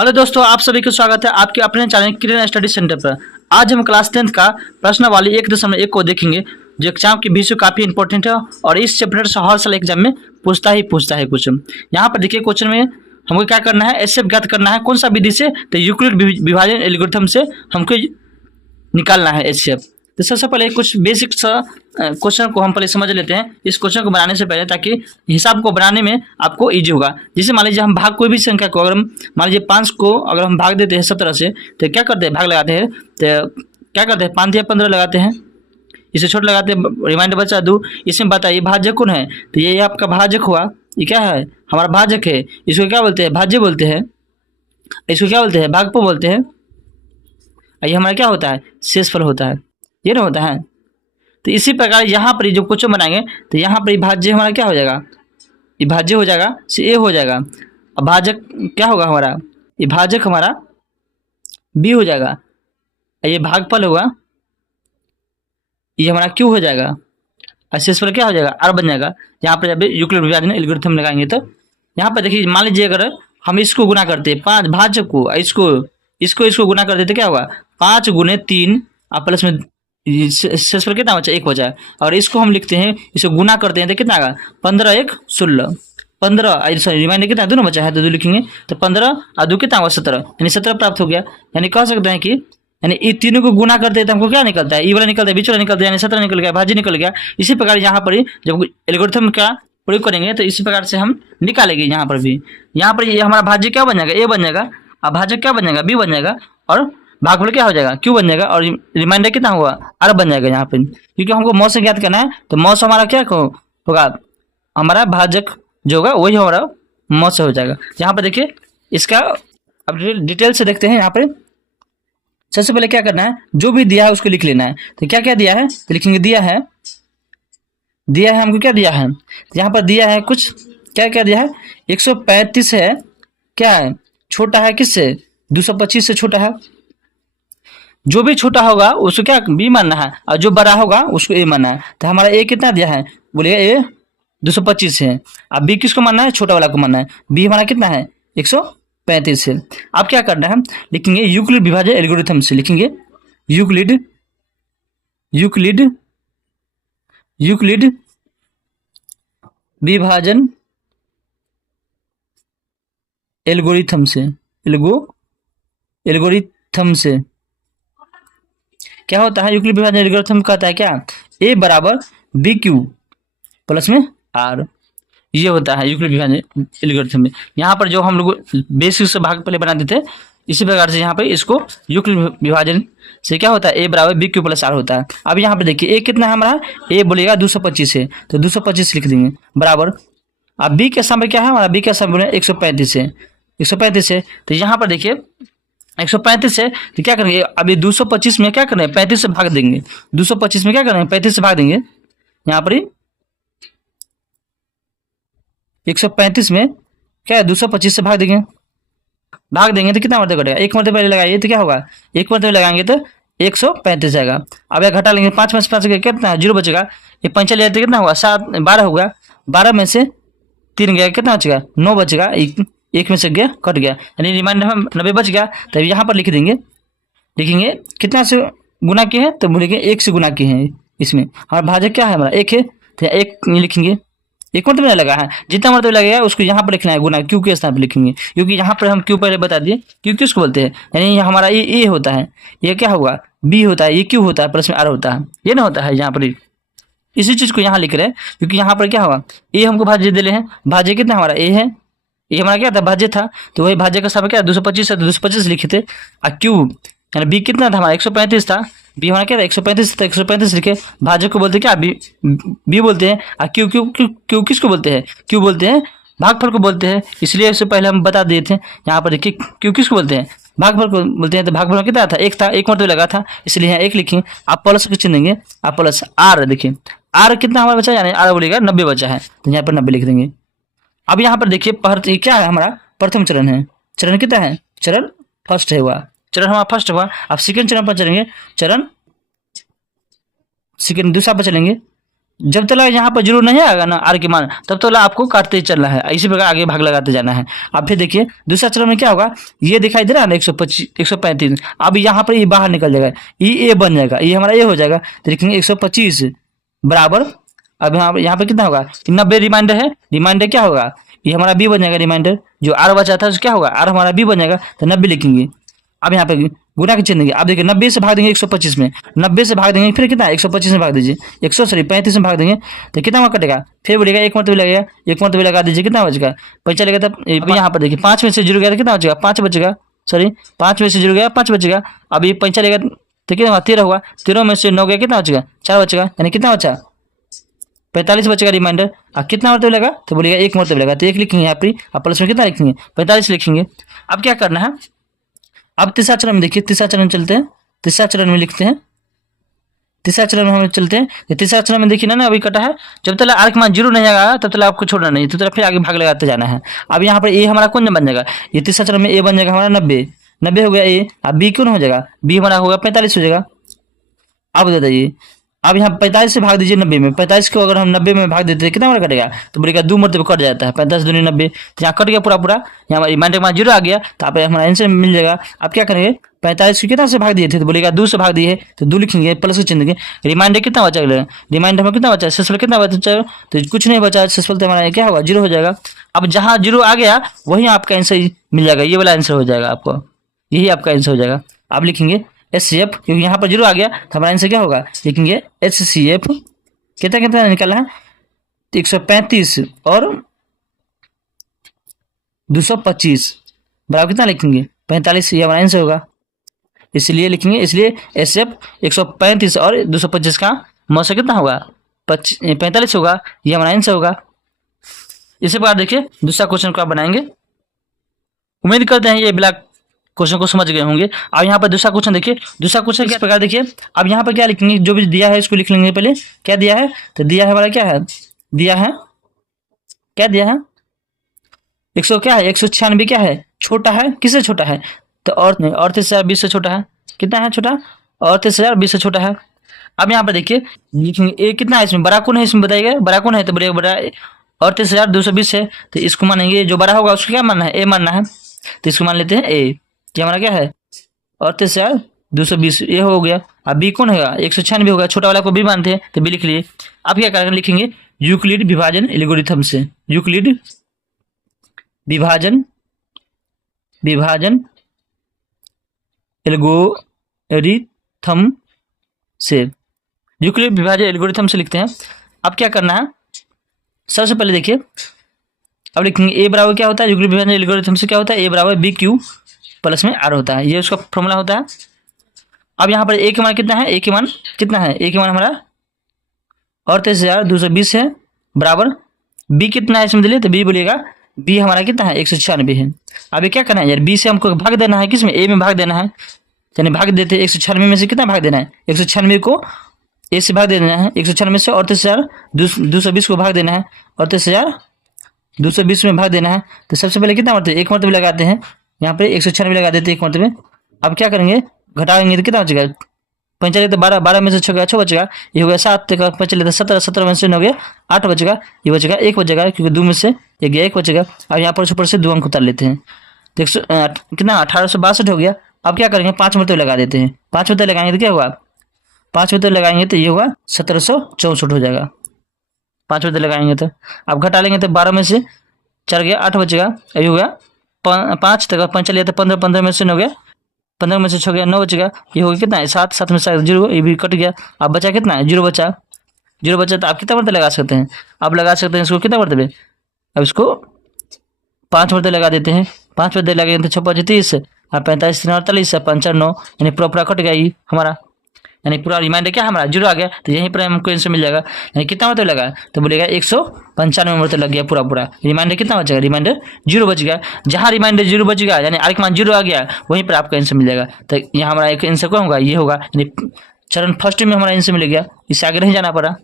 Hello दोस्तों, आप सभी का स्वागत है आपके अपने चैनल किरण स्टडी सेंटर पर। आज हम क्लास 10th का प्रश्नावली 1.1 को देखेंगे, जो एग्जाम के बीच काफ़ी इंपॉर्टेंट है और इस चैप्टर से हर साल एग्जाम में पूछता है कुछ। यहाँ पर देखिए क्वेश्चन में हमको क्या करना है, एचसीएफ ज्ञात करना है। कौन सा विधि से? तो यूक्लिड विभाजन एल्गोरिथम से हमको निकालना है एचसीएफ। तो सबसे पहले कुछ बेसिक सा क्वेश्चन को हम पहले समझ लेते हैं, इस क्वेश्चन को बनाने से पहले, ताकि हिसाब को बनाने में आपको इजी होगा। जैसे मान लीजिए हम भाग कोई भी संख्या को, अगर हम मान लीजिए 5 को अगर हम भाग देते हैं 17 से, तो क्या करते हैं? भाग लगाते हैं। तो क्या करते हैं? 5 या 15 लगाते हैं, इसे छोटा लगाते हैं, रिमाइंडर बचा 2। इसमें बताइए भाजक कौन है? तो ये आपका भाजक हुआ। ये क्या है? हमारा भाजक है। इसको क्या बोलते हैं? भाज्य बोलते हैं। इसको क्या बोलते हैं? भागफल बोलते हैं। ये हमारा क्या होता है? शेषफल होता है। ये ना होता है। तो इसी प्रकार यहाँ पर जो क्वेश्चन बनाएंगे, तो यहाँ पर भाज्य हमारा क्या हो जाएगा? ये भाज्य हो जाएगा, से ए हो जाएगा। अब भाजक क्या होगा हमारा? ये भाजक हमारा बी हो जाएगा। ये भागफल होगा, ये हमारा क्यू हो जाएगा। और शेषफल क्या हो जाएगा? आर बन जाएगा। यहाँ पर जब यूक्लिड विभाजन एल्गोरिथम लगाएंगे तो यहाँ पर देखिए, मान लीजिए अगर हम इसको गुना करते हैं 5 भाजक को, इसको गुना कर देते, क्या होगा? 5 गुने 3 और प्लस में शेषफल कितना बचा? 1 बचा। और इसको हम लिखते हैं, इसको गुना करते हैं तो कितना आएगा? 15 1 16। 15 सॉरी रिमाइंडर कितना? दोनों बचा है तो 2 लिखेंगे। तो 15 और 2 कितना हुआ? 17, यानी 17 प्राप्त हो गया। यानी कह सकते हैं कि यानी ये तीनों को गुना करते हैं तो हमको क्या निकलता है? ई वाला निकलता है, बीच वाला निकलता है, यानी 17 निकल गया, भाज्य निकल गया। इसी प्रकार यहाँ पर जब एल्गोरिथम का प्रयोग करेंगे तो इसी प्रकार से हम निकालेंगे। यहाँ पर भी, यहाँ पर ये हमारा भाज्य क्या बन जाएगा? ए बन जाएगा। अब भाजक क्या बन जाएगा? बी बन जाएगा। और भागफल क्या हो जाएगा? क्यू बन जाएगा। और रिमाइंडर कितना हुआ? आर बन जाएगा यहाँ पे, क्योंकि हमको मौस से ज्ञात करना है। तो मौस हमारा क्या होगा? हमारा भाजक जो होगा वही हमारा मौस हो जाएगा। यहाँ पर देखिए इसका अब डिटेल से देखते हैं। यहाँ पे सबसे पहले क्या करना है, जो भी दिया है उसको लिख लेना है। तो क्या क्या दिया है? तो लिखेंगे दिया है हमको क्या दिया है? तो यहाँ पर दिया है कुछ, क्या क्या दिया है? 135 है। क्या है? छोटा है किससे? 225 से छोटा है। जो भी छोटा होगा उसको क्या बी मानना है, और जो बड़ा होगा उसको ए मानना है। तो हमारा ए कितना दिया है? बोलिए ए 225 है। अब बी किसको मानना है? छोटा वाला को मानना है। बी हमारा कितना है? 135 है। अब क्या करना है? लिखेंगे यूक्लिड विभाजन एल्गोरिथम से, लिखेंगे यूक्लिड यूक्लिड यूक्लिड विभाजन एल्गोरिथम से, एल्गोरिथम से क्या होता है? यूक्लिड विभाजन एल्गोरिथम कहता है क्या? ए बराबर बी क्यू प्लस में आर। ये होता है यूक्लिड विभाजन एल्गोरिथम में। यहाँ पर जो हम लोग बेसिक से भाग पहले बना देते हैं, इसी प्रकार से यहाँ पे इसको यूक्लिड विभाजन से क्या होता है? ए बराबर बी क्यू प्लस आर होता है। अब यहाँ पर देखिए ए कितना है हमारा? ए बोलेगा 225 है, तो 225 लिख देंगे बराबर। अब बी के समय क्या है हमारा? बी के समय 135 है, 135 है। तो यहाँ पर देखिए 135 है, तो क्या करेंगे? अभी 225 में क्या करेंगे? 35 से भाग देंगे। 225 में क्या करेंगे? 35 से भाग देंगे। यहाँ पर 135 में क्या है? 225 से भाग देंगे। तो कितना मरतबा कटेगा? एक मरतबा पहले लगाइए तो क्या होगा? एक मरतबा लगाएंगे तो 135 जाएगा। अब यह घटा लेंगे, 5 में से 5 कितना? 0 बचेगा। ये पंचा ले तो कितना हुआ? 7 12 होगा। 12 में से 3 गया, कितना बचेगा? 9 बचेगा। एक में से गया, कट गया, यानी रिमाइंडर में 90 बच गया। तब यहाँ पर लिख देंगे, लिखेंगे कितना से गुना किए हैं? तो बोलेंगे 1 से गुना किए हैं। इसमें हमारा भाजक क्या है? हमारा 1 है, तो 1 लिखेंगे। एक मरतबा नहीं लगा है, जितना मरतबा लगेगा उसको यहाँ पर लिखना है गुना, क्यू के स्थान पर लिखेंगे। क्योंकि यहाँ पर हम क्यू पहले बता दिए, क्यू किसको बोलते हैं? यानी हमारा ये ए होता है, ये क्या होगा? बी होता है, ये क्यू होता है, प्लस में आर होता है। ये ना होता है यहाँ पर, इसी चीज को यहाँ लिख रहे हैं। क्योंकि यहाँ पर क्या होगा? ए हमको भाज्य दे रहे हैं, भाज्य कितना हमारा? ए है। ये हमारा क्या था? भाज्य था, तो वही भाज्य का समय क्या? 225 है, तो 225 लिखे थे। और क्यू यानी बी कितना था हमारा? 135 था। बी हमारा क्या था? 135 था, 135 लिखे। भाज्य को बोलते क्या? बी बोलते हैं। और क्यू क्यू क्यू क्यू किसको बोलते हैं? क्यू बोलते हैं भागफल को बोलते हैं। इसलिए इससे पहले हम बता दिए थे। यहाँ पर देखिए क्यू किसको बोलते हैं? भागफल को बोलते हैं। तो भागफल कितना था? 1 था, 1 मरतबा लगा था, इसलिए यहाँ 1 लिखेंगे। आप प्लस को चिन्ह देंगे, आप प्लस आर। देखिए आर कितना हमारा बचा? यानी आर बोलेगा 90 बचा है, तो यहाँ पर 90 लिख देंगे। अब यहाँ पर देखिए क्या है हमारा? प्रथम चरण है। चरण कितना है? चरण फर्स्ट है हुआ, चरण हमारा फर्स्ट हुआ। अब सेकंड चरण पर चलेंगे, चरण सेकंड दूसरा पर चलेंगे। जब तक यहाँ पर जीरो नहीं आएगा ना आर के मान, तब तक आपको काटते ही चलना है, इसी प्रकार आगे भाग लगाते जाना है। अब फिर देखिए दूसरा चरण में क्या होगा, ये दिखाई दे रहा है ना 125 135, अब यहाँ पर ये बाहर निकल जाएगा, ये ए बन जाएगा, ये हमारा ए हो जाएगा। तो लिखेंगे 125 बराबर, अब यहाँ पर कितना होगा, 90 रिमाइंडर है, रिमाइंडर क्या होगा, ये हमारा बी बन जाएगा, रिमाइंडर जो आर बचा था क्या होगा, आर हमारा बी बन जाएगा, तो 90 लिखेंगे। अब यहाँ पे गुना के चिन्ह देंगे, अब देखिए 90 से भाग देंगे 125 में, 90 से भाग देंगे फिर कितना 125 में भाग दीजिए, 35 में भाग देंगे तो कितना वहाँ कटेगा, फिर बोलेगा एक मरतबे लगेगा, एक मरतबे लगा दीजिए, कितना बचेगा 5 चलेगा। तब यहाँ पर देखिए 5 में से जीरो गया तो कितना बचेगा, 5 बचेगा, सॉरी 5 में से जीरो गया 5 बचेगा। अब ये 5 चलेगा तो कितना हुआ 13 हुआ, 13 में से 9 गया कितना बचेगा 4 बचेगा, यानी कितना बचा 45 बचेगा रिमाइंडर। अब कितना मरतबे लगा तो बोलेगा एक मरतबे लगा, तो एक लिखेंगे यहाँ पर, अब प्लस में कितना लिखेंगे 45 लिखेंगे। अब क्या करना है, अब तीसरा चरण में देखिए, तीसरा चरण चलते हैं, तीसरा चरण में लिखते हैं, तीसरा चरण में हम चलते हैं। तीसरा चरण में देखिए ना अभी कटा है, जब तक आर के मान जीरो नहीं आएगा तब तक आपको छोड़ना नहीं, तो फिर आगे भाग लगाते जाना है। अब यहाँ पर ए हमारा कौन बन जाएगा, ये तीसरा चरण में ए बन जाएगा हमारा 90 हो गया ए, अब बी क्यों हो जाएगा, बी हमारा होगा 45 हो जाएगा। अब बताइए, अब यहाँ 45 से भाग दीजिए 90 में, 45 को अगर हम 90 में भाग देते हैं कितना बार कटेगा, तो बोलेगा 2 मरतबे कट जाता है, 45 दूनी 90, तो यहाँ कट गया पूरा पूरा, यहाँ रिमाइंडर के बाद जीरो आ गया, तो आप हमारा आंसर मिल जाएगा। अब क्या करेंगे 45 को कितना से भाग दिए थे, तो बोलेगा 2 से भाग दिए, तो 2 लिखेंगे प्लस के चिन्ह देंगे। रिमाइंडर कितना बचा, रिमाइंडर में कितना बचा, शेषफल कितना बचा, तो कुछ नहीं बचा, शेषफल तो हमारा क्या होगा जीरो हो जाएगा। अब जहाँ जीरो आ गया वहीं आपका आंसर मिल जाएगा, ये वाला आंसर हो जाएगा आपको, यही आपका आंसर हो जाएगा। आप लिखेंगे HCF, क्योंकि यहाँ पर जीरो आ गया तो हमारा आंसर क्या होगा, लिखेंगे HCF कितना कितना निकाला है 135 और 225 बराबर कितना लिखेंगे 45, ये हमारा आंसर होगा, इसलिए लिखेंगे, इसलिए HCF 135 और 225 का मौसा कितना होगा 45 होगा, ये हमारा आंसर होगा। इसी प्रकार देखिए दूसरा क्वेश्चन को आप बनाएंगे, उम्मीद करते हैं ये ब्लॉक क्वेश्चन को समझ गए होंगे। अब यहाँ पर दूसरा क्वेश्चन देखिए, दूसरा क्वेश्चन किस प्रकार देखिए, अब यहाँ पर क्या लिखेंगे, जो भी दिया है इसको लिख लेंगे पहले, क्या दिया है, तो दिया है हमारा क्या है, दिया है क्या दिया है 100 क्या है 196 क्या है, छोटा है, किससे छोटा है, तो और 38,020 से छोटा है, कितना है छोटा 38,020 से छोटा है। अब यहाँ पर देखिए लिखेंगे ए कितना है, इसमें बड़ा कौन है, इसमें बताइएगा बड़ा कौन है, तो बड़े बड़ा 38,220 है, तो इसको मानेंगे, जो बड़ा होगा उसको क्या मानना है, ए मानना है, तो इसको मान लेते हैं ए, क्या हमारा क्या है 38,220 ये हो गया। अब बी कौन होगा 196 होगा, छोटा वाला को बी मानते हैं, तो बी लिख लिए। अब क्या करेंगे, लिखेंगे यूक्लिड विभाजन एल्गोरिथम से, यूक्लिड विभाजन एल्गोरिथम से, यूक्लिड विभाजन एल्गोरिथम से लिखते हैं। अब क्या करना है, सबसे पहले देखिए, अब लिखेंगे ए बराबर क्या होता है, यूक्लिड विभाजन एल्गोरिथम से क्या होता है, ए बराबर बी क्यू प्लस में आर होता है, ये उसका फॉर्मूला होता है। अब यहाँ पर ए के मान कितना है, ए के मान कितना है, ए के मान हमारा 38,220 है, बराबर बी कितना है इसमें दिले, तो बी बोलिएगा बी हमारा कितना है 196 है। अब ये क्या करना है यार, बी से हमको भाग देना है, किसमें ए में भाग देना है, यानी भाग देते 196 में से कितना भाग देना है, 196 को ए से भाग दे देना है, 196 से 38,220 को भाग देना है, 38,220 में भाग देना है। तो सबसे पहले कितना मरतबे, एक मरतबे लगाते हैं, यहाँ पे 196 लगा देते हैं एक मरतबे। अब क्या करेंगे, घटाएंगे तो कितना बचेगा, 5 चले तो 12 में से 6 बचेगा, ये हो गया 7, 5 चले तो 17 में से 9 गया 8 बचेगा, ये बचेगा 1 बचेगा, क्योंकि 2 में से ये गया 1 बचेगा। अब यहाँ पर ऊपर से 2 अंक उतार लेते हैं, तो कितना 1862 हो गया। अब क्या करेंगे 5 मरतबे लगा देते हैं, 5 मरतबे लगाएंगे तो क्या होगा, 5 मरतबे लगाएंगे तो ये होगा 1764 हो जाएगा, 5 मरतबे लगाएंगे तो। अब घटा लेंगे तो 12 में से 4 गया 8 बचेगा, ये हो गया 5 तक 5 चलिए तो 15, 15 में से 9 गया, 15 में से 6 गया 9 बचेगा, ये हो गया कितना है 7, 7 में से 0, ये भी कट गया। अब बचा कितना है 0 बचा, 0 बचा, तो आप कितना मरतबे लगा सकते हैं, आप लगा सकते हैं इसको कितना मरतबे, अब इसको 5 मरतबे लगा देते हैं, 5 मरतबे लगाएंगे तो 6 5 30, और 45 48 5 4 9, यानी पूरा कट गया ये हमारा, यानी पूरा रिमाइंडर क्या हमारा 0 आ गया, तो यहीं पर हमको आंसर मिल जाएगा। यानी कितना मरतबे लगा, तो बोलेगा 195 मरतबे लग गया पूरा, रिमाइंडर कितना बचेगा, रिमाइंडर 0 बच गया। जहाँ रिमाइंडर 0 बच गया यानी आर के मान 0 आ गया, वहीं पर आपका आंसर मिल जाएगा। तो यहाँ हमारा एक आंसर कौन होगा, ये होगा, यानी चरण फर्स्ट में हमारा आंसर मिल गया, इससे आगे नहीं जाना पड़ा।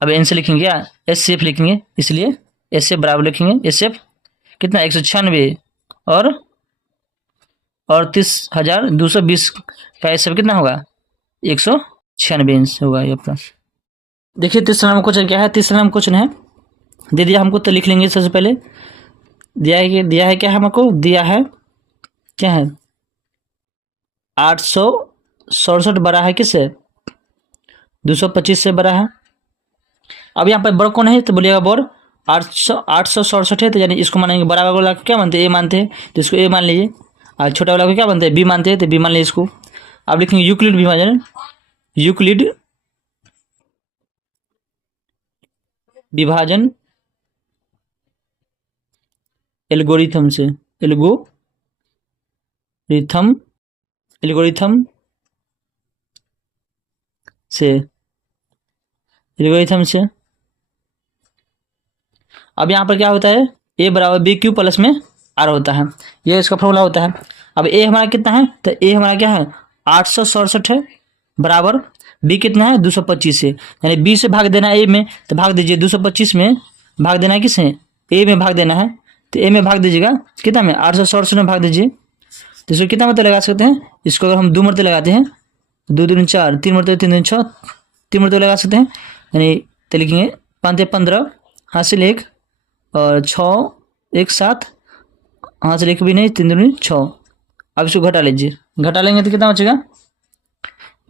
अब आंसर लिखेंगे HCF लिखेंगे, इसलिए HCF बराबर लिखेंगे, HCF कितना 196 और 38,220 का HCF कितना होगा 196 होगा ये आपका। देखिए तीसरा नंबर क्वेश्चन क्या है। तीसरा नंबर क्वेश्चन है, दे दिया हमको तो लिख लेंगे। सबसे पहले दिया है क्या है हमको, दिया है क्या है 867 बड़ा है किससे, 225 से बड़ा है। अब यहाँ पर बड़ कौन है तो बोलिएगा बड़ 867 है, तो यानी इसको मानेंगे बड़ा वाला को क्या मानते हैं, ए मानते हैं, तो इसको ए मान लीजिए। और छोटा वाला को क्या मानते हैं, बी मानते हैं, तो बी मान लीजिए इसको। अब लिखेंगे यूक्लिड विभाजन, यूक्लिड विभाजन एल्गोरिथम से, एल्गोरिथम एल्गोरिथम से एल्गोरिथम से। अब यहाँ पर क्या होता है, ए बराबर बी क्यू प्लस में आर होता है, ये इसका फॉर्मूला होता है। अब ए हमारा कितना है, तो ए हमारा क्या है 867 है, बराबर बी कितना है 225 है, यानी बी से भाग देना है ए में, तो भाग दीजिए 225 में भाग देना है किसे, ए में भाग देना है, तो ए में भाग दीजिएगा कितना में 867 में भाग दीजिए। तो इसको कितना मतलब लगा सकते हैं, इसको अगर हम 2 मरते लगाते हैं, 2 दूनी 4, 3 मरते 3 दूनी 6, 3 मरते लगा सकते हैं, यानी तो लिखेंगे 5 15 हासिल 1 और 6 1 7 हासिल 1 भी नहीं, 3 दूनी 6। अब इसको घटा लीजिए, घटा लेंगे तो कितना बचेगा,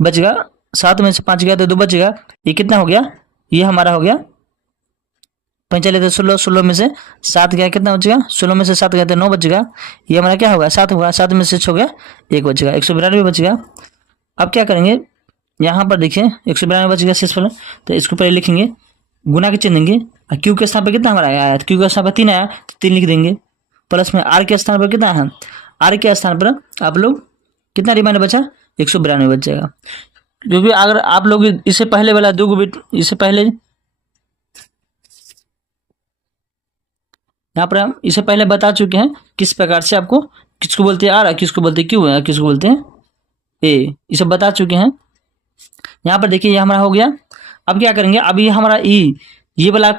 बचेगा 7 में से 5 गया तो 2 बचेगा, ये कितना हो गया, ये हमारा हो गया 45 तो 16, 16 में से 7 गया कितना बचेगा, 16 में से 7 गया तो 9 बचेगा, ये हमारा क्या होगा 7 होगा, 7 में से 6 गया 1 बचेगा, 192 बचेगा। अब क्या करेंगे, यहाँ पर देखिए 192 बचेगा शेष फलन, तो इसको पहले लिखेंगे, गुना के चिन्ह देंगे, और क्यू के स्थान पर कितना हमारा आया, क्यू के स्थान पर 3 आया तो 3 लिख देंगे, प्लस में आर के स्थान पर कितना है, आर के स्थान पर आप लोग कितना रिमाइंडर बचा 192 बच जाएगा। क्योंकि अगर आप लोग इससे पहले वाला 2 बिट, इससे पहले यहाँ पर हम इससे पहले बता चुके हैं किस प्रकार से आपको, किसको बोलते हैं आर, किसको बोलते हैं क्यू है, किसको बोलते हैं ए, ये सब बता चुके हैं। यहाँ पर देखिए ये हमारा हो गया। अब क्या करेंगे, अभी हमारा ई, ये वाला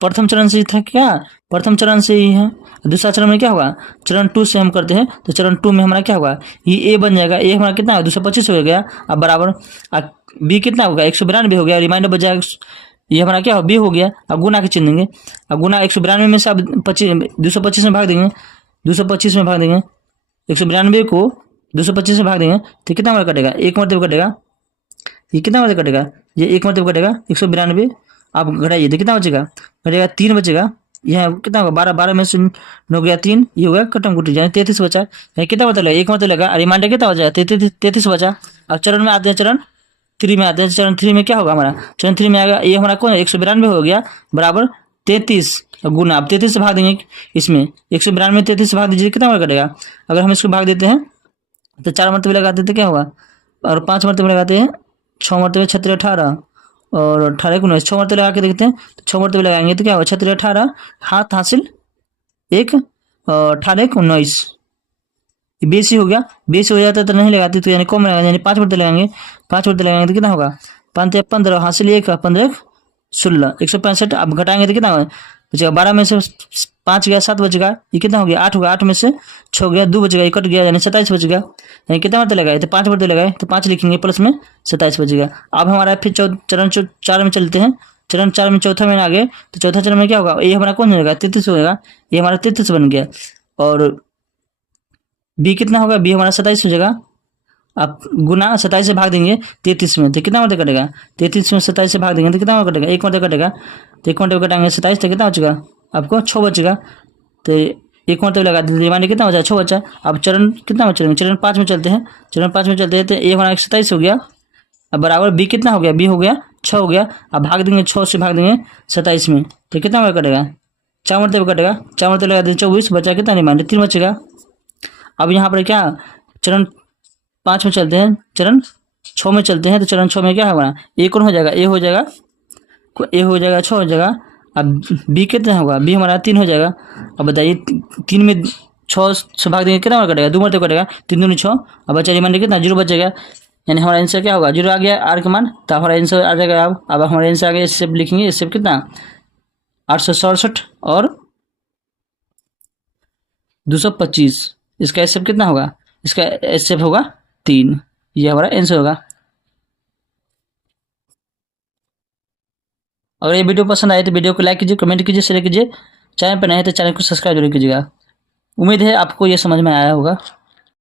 प्रथम चरण से था क्या, प्रथम चरण से ही है, दूसरा चरण में क्या होगा, चरण 2 से हम करते हैं, तो चरण 2 में हमारा क्या होगा, ये ए बन जाएगा, ए हमारा कितना है 225 हो गया, अब बराबर बी कितना होगा 192 हो गया, रिमाइंडर बच जाएगा, ये हमारा क्या हो बी हो गया। अब गुना के चिन्ह देंगे, अब गुना 192 में से अब 225 में भाग देंगे, 225 में भाग देंगे, 192 को 225 में भाग देंगे तो कितना हमारा कटेगा, 1 मरतबा कटेगा, ये कितना मरतबा कटेगा, ये 1 मरतबा कटेगा 192। आप घटाइए तो कितना बचेगा, घटेगा 3 बचेगा, यह कितना होगा 12, 12 में से 9 गया 3, ये हो गया कटम कुटी, यानी 33 बचा, यानी कितना मतलब 1 मतलब लगा, रिमाइंडर कितना हो जाएगा 33 बचा। अब चरण में आते हैं, चरण 3 में आते हैं, चरण 3 में क्या होगा हमारा, चरण 3 में आएगा, ये हमारा कौन 192 हो गया, बराबर 33 गुना, आप 33 से भाग देंगे, इसमें 192 33 से भाग दीजिए कितना हमारा कटेगा, अगर हम इसको भाग देते हैं तो 4 मरतबे लगाते हैं तो क्या होगा, और 5 मरतबे लगाते हैं, 6 मरतबे 36 18 और 18 19, 6 मरतबे लगा के देखते हैं, तो 6 मरतबे लगाएंगे तो क्या होगा 36 18 हाथ हासिल 1 और 18 19, ये बेसी हो गया, बेसी हो जाता है तो नहीं लगाते, तो यानी कम लगाएंगे, यानी 5 मरतबे लगाएंगे, 5 मरतबे लगाएंगे तो कितना होगा 5 15 हासिल 1 15 16 165। अब घटाएंगे तो कितना होगा बचेगा, 12 में से 5 गया 7 बचेगा, ये कितना हो गया 8 होगा, 8 में से 6 गया 2 बचेगा, ये कट गया यानी 27 बचेगा, यानी कितना मरतबे लगाए तो 5 मरतबे लगाए तो 5 लिखेंगे, प्लस में 27 बचेगा। अब हमारा फिर चरण 4 में चलते हैं, चरण 4 में चौथा में आ गए, तो चौथा चरण में क्या होगा, ये हमारा कौन होगा 33 होगा, ये हमारा 33 बन गया, और बी कितना होगा, बी हमारा 27 हो जाएगा। आप गुना 27 से भाग देंगे 33 में तो कितना मरतबा कटेगा, 33 में 27 से भाग देंगे तो कितना कटेगा, 1 मरतबा कटेगा, तो 1 मरतबा कटाएंगे 27 तो कितना बचेगा आपको 6 बचेगा, तो 1 मरतबा लगा दीजिए, मानिए कितना बचा 6 बचा। अब चरण कितना में चलेंगे, चरण 5 में चलते हैं, चरण 5 में चलते हैं तो ये हमारा 27 हो गया, अब बराबर बी कितना हो गया, बी हो गया 6 हो गया, अब भाग देंगे 6 से भाग देंगे 27 में तो कितना मरतबा कटेगा 4 मरतबा कटेगा, 4 मरतबा लगा देंगे 24 बचा कितना रिमाइंडर 3 बचेगा। अब यहाँ पर क्या चरण 5 में चलते हैं, चरण 6 में चलते हैं, तो चरण 6 में क्या होगा ए कौन हो जाएगा, ए हो जाएगा, ए हो जाएगा 6 हो जाएगा। अब बी कितना होगा, बी हमारा 3 हो जाएगा। अब बताइए 3 में 6 से भाग देंगे कितना कटेगा, 2 मरतबा कटेगा, 3 दूनी 6, अब बचा रिमाइंडर कितना 0 बचेगा, यानी हमारा आंसर क्या होगा 0 आ गया आर का मान, तो हमारा आंसर आ जाएगा। अब हमारा आंसर आ गया, इससे लिखेंगे, इससे कितना 867 और 225, इसका एस कितना होगा, इसका एस होगा 3, ये हमारा आंसर होगा। अगर ये वीडियो पसंद आए तो वीडियो को लाइक कीजिए, कमेंट कीजिए, शेयर कीजिए। चैनल पर नए हैं तो चैनल को सब्सक्राइब जरूर कीजिएगा। उम्मीद है आपको ये समझ में आया होगा।